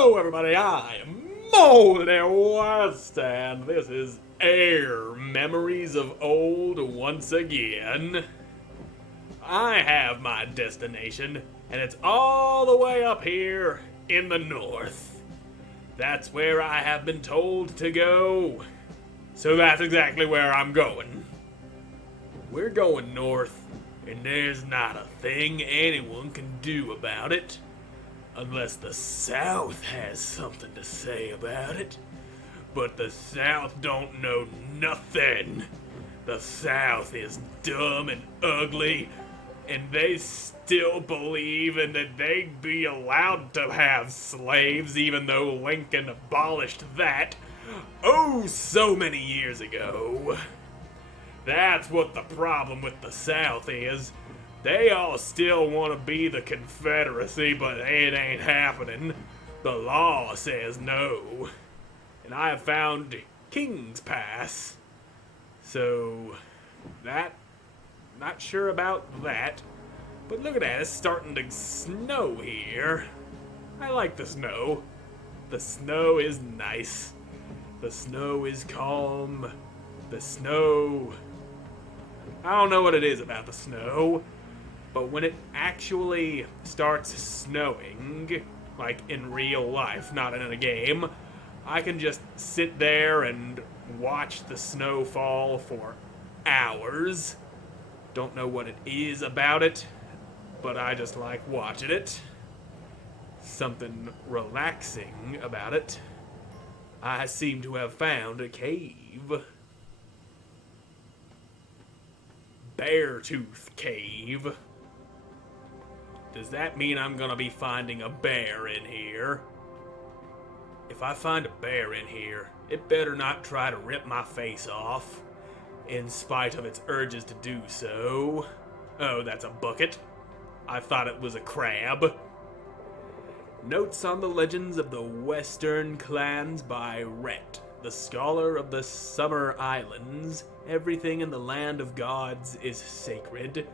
Hello, everybody. I am Moldy West, and this is Air Memories of Old once again. I have my destination, and it's all the way up here in the north. That's where I have been told to go. So that's exactly where I'm going. We're going north, and there's not a thing anyone can do about it. Unless the South has something to say about it. But the South don't know nothing. The South is dumb and ugly, and they still believe in that they'd be allowed to have slaves even though Lincoln abolished that, oh, so many years ago. That's what the problem with the South is. They all still want to be the Confederacy, but it ain't happening. The law says no. And I have found King's Pass. So, not sure about that. But look at that, it's starting to snow here. I like the snow. The snow is nice. The snow is calm. The snow... I don't know what it is about the snow. But when it actually starts snowing, like in real life, not in a game, I can just sit there and watch the snow fall for hours. Don't know what it is about it, but I just like watching it. Something relaxing about it. I seem to have found a cave. Beartooth Cave. Does that mean I'm gonna be finding a bear in here? If I find a bear in here, it better not try to rip my face off, in spite of its urges to do so. Oh, that's a bucket. I thought it was a crab. Notes on the legends of the Western clans by Rhett, the scholar of the Summer Islands. Everything in the land of gods is sacred,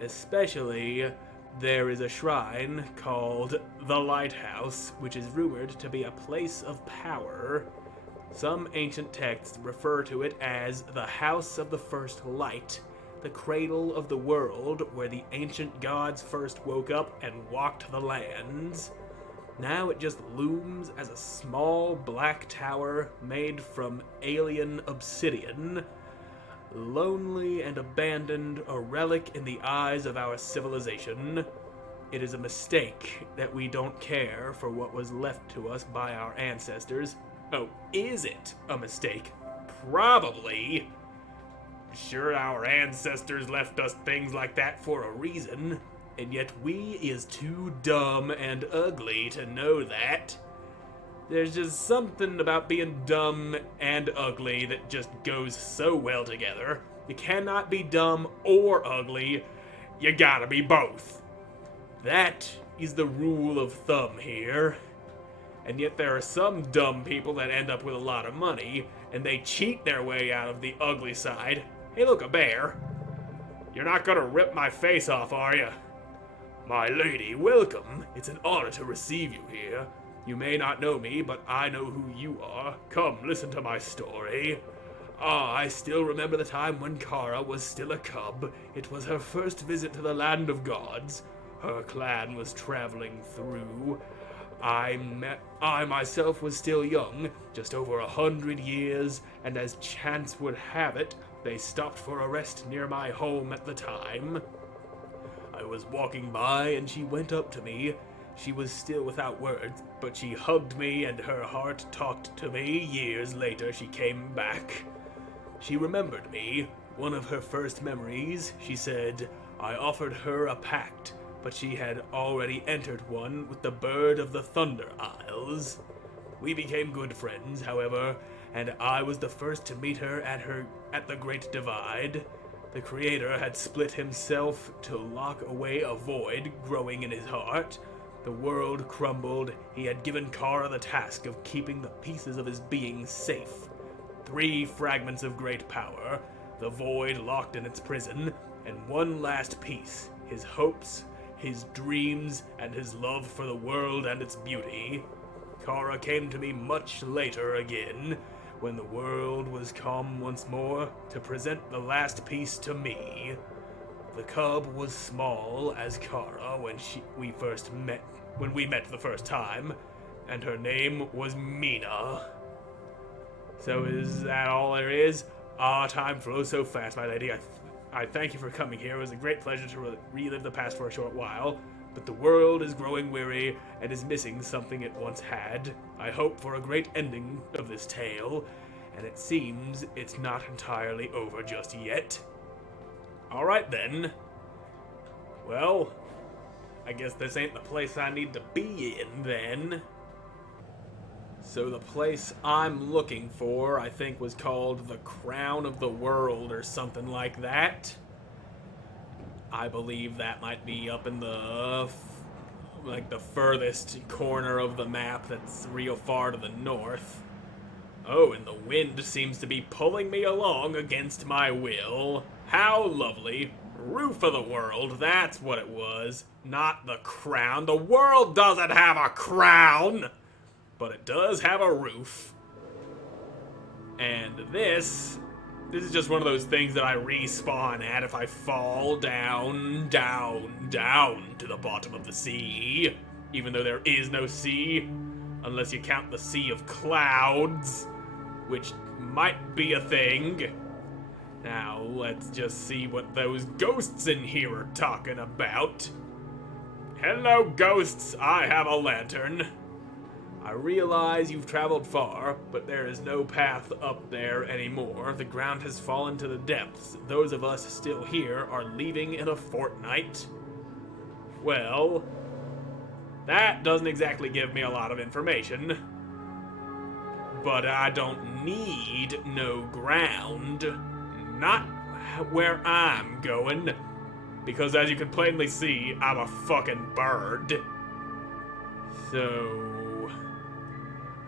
especially... There is a shrine called the Lighthouse, which is rumored to be a place of power. Some ancient texts refer to it as the House of the First Light, the cradle of the world where the ancient gods first woke up and walked the lands. Now it just looms as a small black tower made from alien obsidian. Lonely and abandoned, a relic in the eyes of our civilization. It is a mistake that we don't care for what was left to us by our ancestors. Oh, is it a mistake? Probably. Sure, our ancestors left us things like that for a reason, and yet we is too dumb and ugly to know that. There's just something about being dumb and ugly that just goes so well together. You cannot be dumb or ugly. You gotta be both. That is the rule of thumb here. And yet there are some dumb people that end up with a lot of money, and they cheat their way out of the ugly side. Hey, look, a bear. You're not gonna rip my face off, are you? My lady, welcome. It's an honor to receive you here. You may not know me, but I know who you are. Come, listen to my story. I still remember the time when Kara was still a cub. It was her first visit to the land of gods. Her clan was traveling through. I myself was still young, just over 100 years, and as chance would have it, they stopped for a rest near my home at the time. I was walking by and she went up to me. She was still without words, but she hugged me and her heart talked to me. Years later, she came back. She remembered me. One of her first memories, she said, I offered her a pact, but she had already entered one with the bird of the Thunder Isles. We became good friends, however, and I was the first to meet her at the Great Divide. The Creator had split himself to lock away a void growing in his heart. The world crumbled. He had given Kara the task of keeping the pieces of his being safe. 3 fragments of great power, the void locked in its prison, and one last piece, his hopes, his dreams, and his love for the world and its beauty. Kara came to me much later again, when the world was calm once more, to present the last piece to me. The cub was small as Kara when we met the first time, and her name was Mina. So is that all there is? Time flows so fast, my lady. I thank you for coming here. It was a great pleasure to relive the past for a short while, but the world is growing weary and is missing something it once had. I hope for a great ending of this tale, and it seems it's not entirely over just yet. Alright then. Well, I guess this ain't the place I need to be in then. So the place I'm looking for, I think, was called the Crown of the World or something like that. I believe that might be up in the furthest corner of the map that's real far to the north. Oh, and the wind seems to be pulling me along against my will. How lovely. Roof of the world, that's what it was. Not the crown. The world doesn't have a crown! But it does have a roof. And this is just one of those things that I respawn at if I fall down to the bottom of the sea. Even though there is no sea, unless you count the sea of clouds, which might be a thing. Now, let's just see what those ghosts in here are talking about. Hello, ghosts. I have a lantern. I realize you've traveled far, but there is no path up there anymore. The ground has fallen to the depths. Those of us still here are leaving in a fortnight. Well, that doesn't exactly give me a lot of information. But I don't need no ground. Not where I'm going. Because as you can plainly see, I'm a fucking bird. So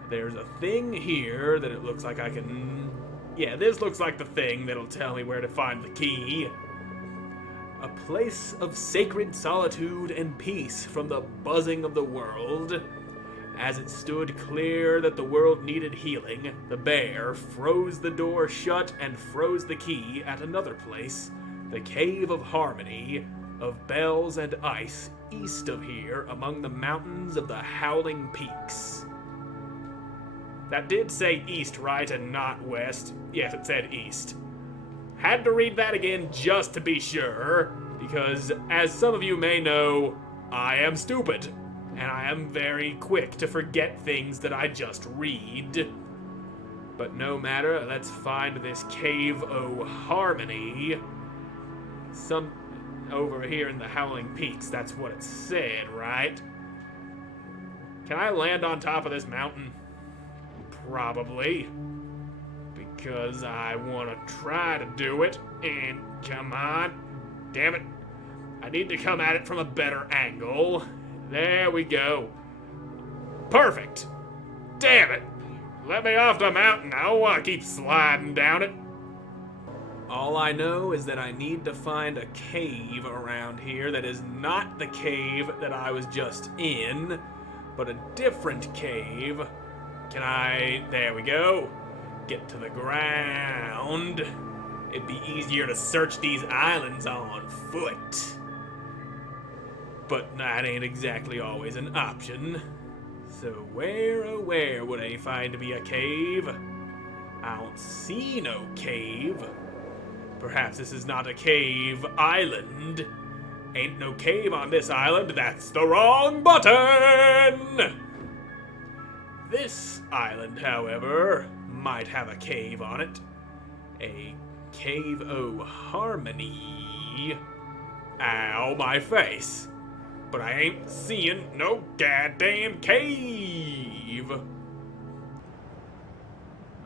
there's a thing here that it looks like I can... Yeah, this looks like the thing that'll tell me where to find the key. A place of sacred solitude and peace from the buzzing of the world. As it stood clear that the world needed healing, the bear froze the door shut and froze the key at another place, the Cave of Harmony, of bells and ice, east of here, among the mountains of the Howling Peaks. That did say east, right, and not west. Yes, it said east. Had to read that again just to be sure, because as some of you may know, I am stupid, and I am very quick to forget things that I just read. But no matter, let's find this Cave o' Harmony. Some over here in the Howling Peaks, that's what it said, right? Can I land on top of this mountain? Probably. Because I want to try to do it, and come on. Damn it. I need to come at it from a better angle. There we go. Perfect. Damn it. Let me off the mountain. I don't want to keep sliding down it. All I know is that I need to find a cave around here that is not the cave that I was just in, but a different cave. Can I... There we go. Get to the ground. It'd be easier to search these islands on foot. But that ain't exactly always an option. So where, oh where would I find me a cave? I don't see no cave. Perhaps this is not a cave island. Ain't no cave on this island. That's the wrong button! This island, however, might have a cave on it. A Cave o' Harmony. Ow, my face. But I ain't seeing no goddamn cave.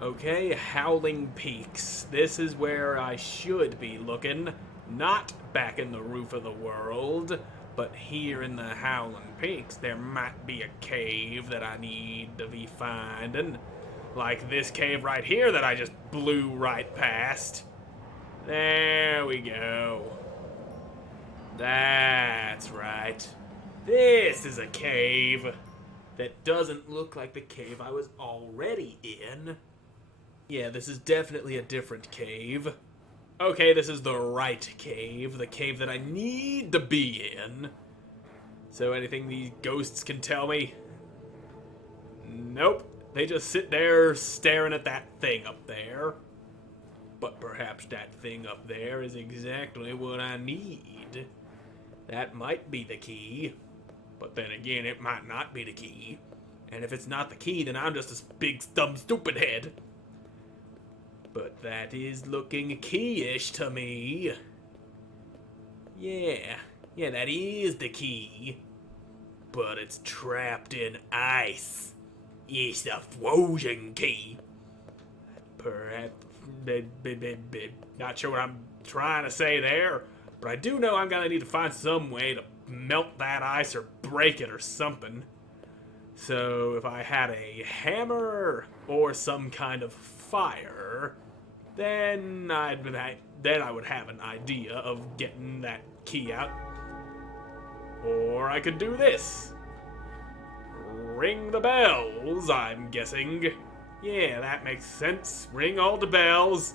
Okay, Howling Peaks. This is where I should be looking. Not back in the Roof of the World, but here in the Howling Peaks, there might be a cave that I need to be finding. Like this cave right here that I just blew right past. There we go. That's right. This is a cave. That doesn't look like the cave I was already in. Yeah, this is definitely a different cave. Okay, this is the right cave. The cave that I need to be in. So anything these ghosts can tell me? Nope. They just sit there staring at that thing up there. But perhaps that thing up there is exactly what I need. That might be the key. But then again, it might not be the key. And if it's not the key, then I'm just a big, dumb, stupid head. But that is looking key-ish to me. Yeah, that is the key. But it's trapped in ice. It's the frozen key. Perhaps, not sure what I'm trying to say there. But I do know I'm gonna need to find some way to melt that ice or break it or something. So if I had a hammer or some kind of fire, then I would have an idea of getting that key out. Or I could do this. Ring the bells, I'm guessing. Yeah, that makes sense. Ring all the bells,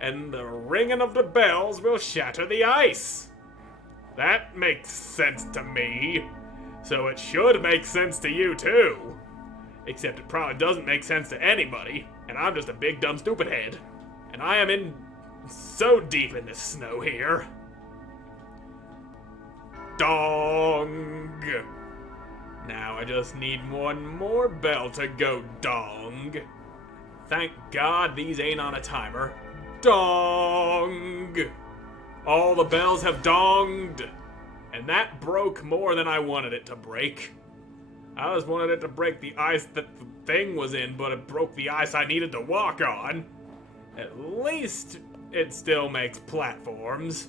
and the ringing of the bells will shatter the ice. That makes sense to me. So it should make sense to you too. Except it probably doesn't make sense to anybody, and I'm just a big dumb stupid head. And I am in so deep in the snow here. Dong! Now I just need one more bell to go dong. Thank God these ain't on a timer. Dong! All the bells have donged. And that broke more than I wanted it to break. I just wanted it to break the ice that the thing was in, but it broke the ice I needed to walk on. At least it still makes platforms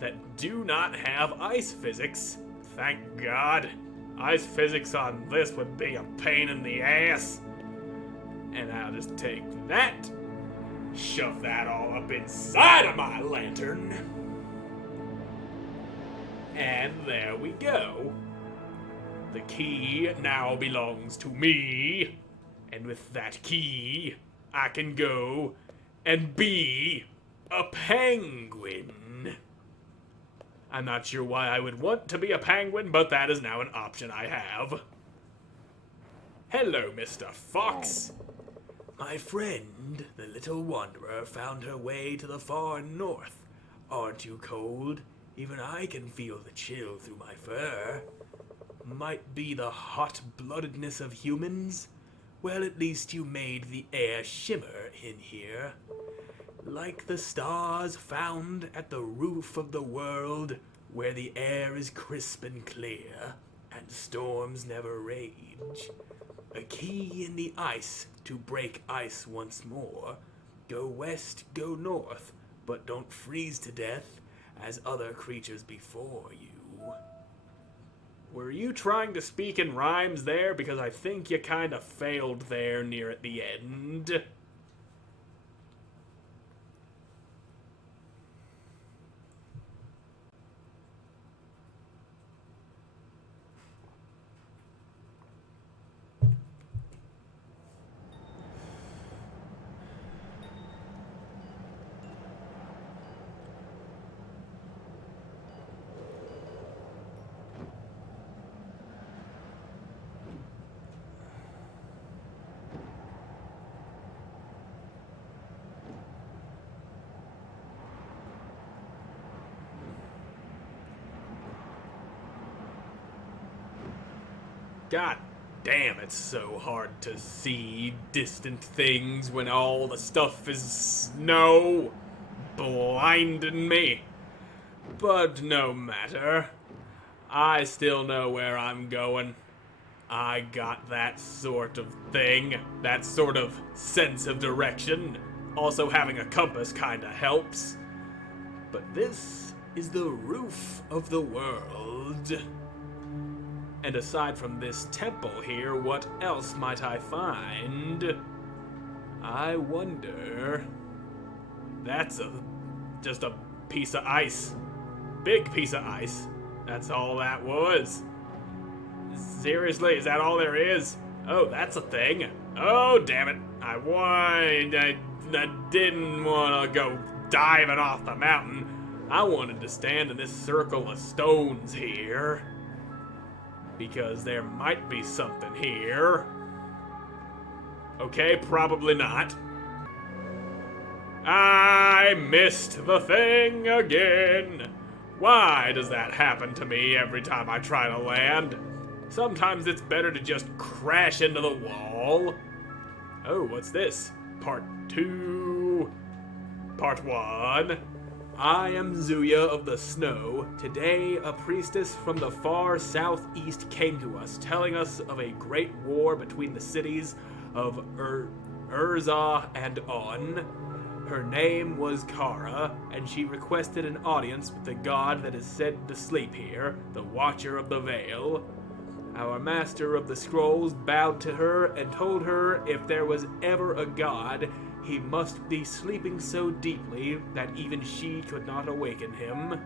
that do not have ice physics. Thank God. Ice physics on this would be a pain in the ass. And I'll just take that, shove that all up inside of my lantern. And there we go. The key now belongs to me. And with that key, I can go and be a penguin. I'm not sure why I would want to be a penguin, but that is now an option I have. Hello, Mr. Fox. My friend, the little wanderer, found her way to the far north. Aren't you cold? Even I can feel the chill through my fur. Might be the hot-bloodedness of humans? Well, at least you made the air shimmer in here. Like the stars found at the roof of the world, where the air is crisp and clear, and storms never rage. A key in the ice to break ice once more. Go west, go north, but don't freeze to death, as other creatures before you. Were you trying to speak in rhymes there? Because I think you kind of failed there near at the end. God damn, it's so hard to see distant things when all the stuff is snow blinding me. But no matter. I still know where I'm going. I got that sort of thing, that sort of sense of direction. Also, having a compass kinda helps. But this is the roof of the world. And aside from this temple here, what else might I find? I wonder. That's just a piece of ice. Big piece of ice. That's all that was. Seriously, is that all there is? Oh, that's a thing. Oh, damn it. I didn't want to go diving off the mountain. I wanted to stand in this circle of stones here. Because there might be something here. Okay, probably not. I missed the thing again. Why does that happen to me every time I try to land? Sometimes it's better to just crash into the wall. Oh, what's this? Part 2. Part 1. I am Zuya of the Snow. Today, a priestess from the far southeast came to us, telling us of a great war between the cities of Urza and On. Her name was Kara, and she requested an audience with the god that is said to sleep here, the Watcher of the Veil. Our master of the scrolls bowed to her and told her if there was ever a god, he must be sleeping so deeply that even she could not awaken him.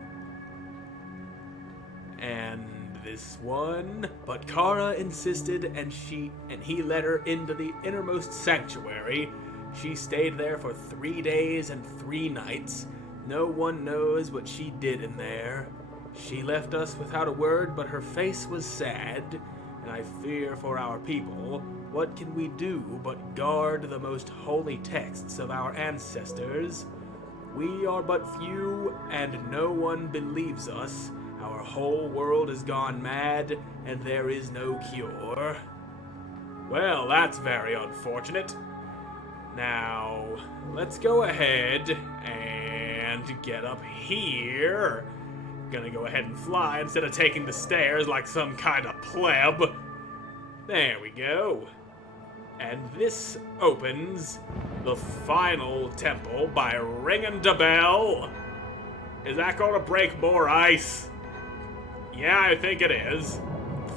And this one. But Kara insisted, and he led her into the innermost sanctuary. She stayed there for 3 days and 3 nights. No one knows what she did in there. She left us without a word, but her face was sad, and I fear for our people. What can we do but guard the most holy texts of our ancestors? We are but few, and no one believes us. Our whole world has gone mad, and there is no cure. Well, that's very unfortunate. Now, let's go ahead and get up here. Gonna go ahead and fly instead of taking the stairs like some kind of pleb. There we go. And this opens the final temple by ringing the bell. Is that gonna break more ice? Yeah, I think it is.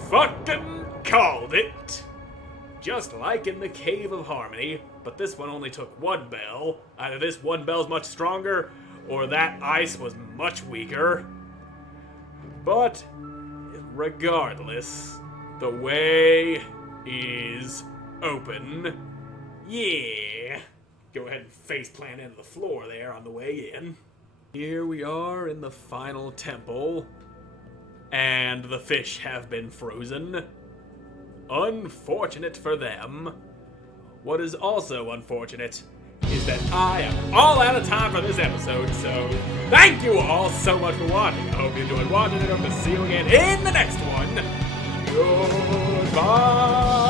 Fucking called it! Just like in the Cave of Harmony, but this one only took 1 bell. Either this 1 bell's much stronger, or that ice was much weaker. But, regardless, the way is open. Yeah! Go ahead and faceplant into the floor there on the way in. Here we are in the final temple, and the fish have been frozen. Unfortunate for them. What is also unfortunate is that I am all out of time for this episode, so thank you all so much for watching. I hope you enjoyed watching it. I hope to see you again in the next one. Goodbye!